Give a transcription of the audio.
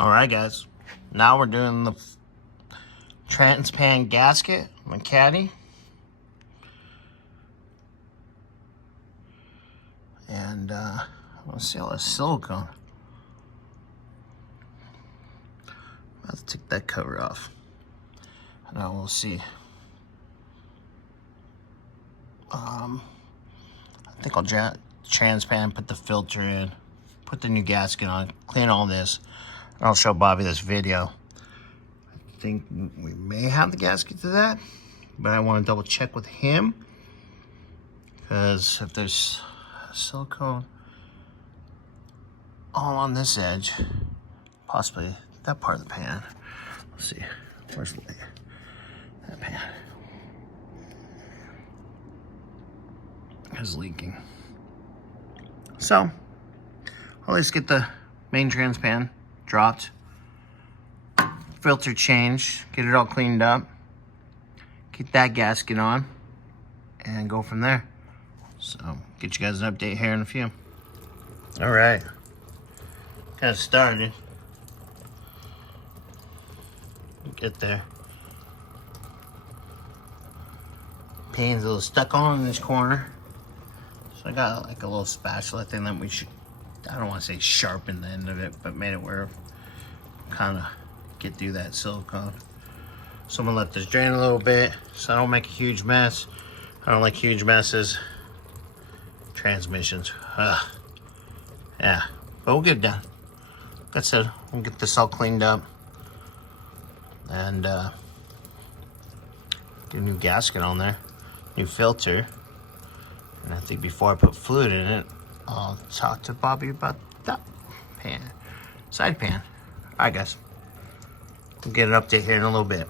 Alright guys, now we're doing the transpan gasket on the caddy. And let's see all this silicone. I'm about to take that cover off. And now we'll see. I think I'll transpan, put the filter in, put the new gasket on, clean all this. And I'll show Bobby this video. I think we may have the gasket to that, but I want to double check with him, because if there's silicone all on this edge, possibly that part of the pan. Let's see, where's that pan? Is leaking. So I'll just get the main transpan dropped, filter changed, get it all cleaned up, get that gasket on, and go from there. So get you guys an update here in a few. All right, got started. Get there. Pan's a little stuck on in this corner. So I got like a little spatula thing that we should, I don't want to say sharpen the end of it, but made it where kind of get through that silicone. So I'm gonna let this drain a little bit so I don't make a huge mess. I don't like huge messes. Transmissions. Yeah, but we'll get it done. Like I said, we'll get this all cleaned up and get a new gasket on there, new filter. And I think before I put fluid in it, I'll talk to Bobby about that pan, side pan. All right, guys. We'll get an update here in a little bit.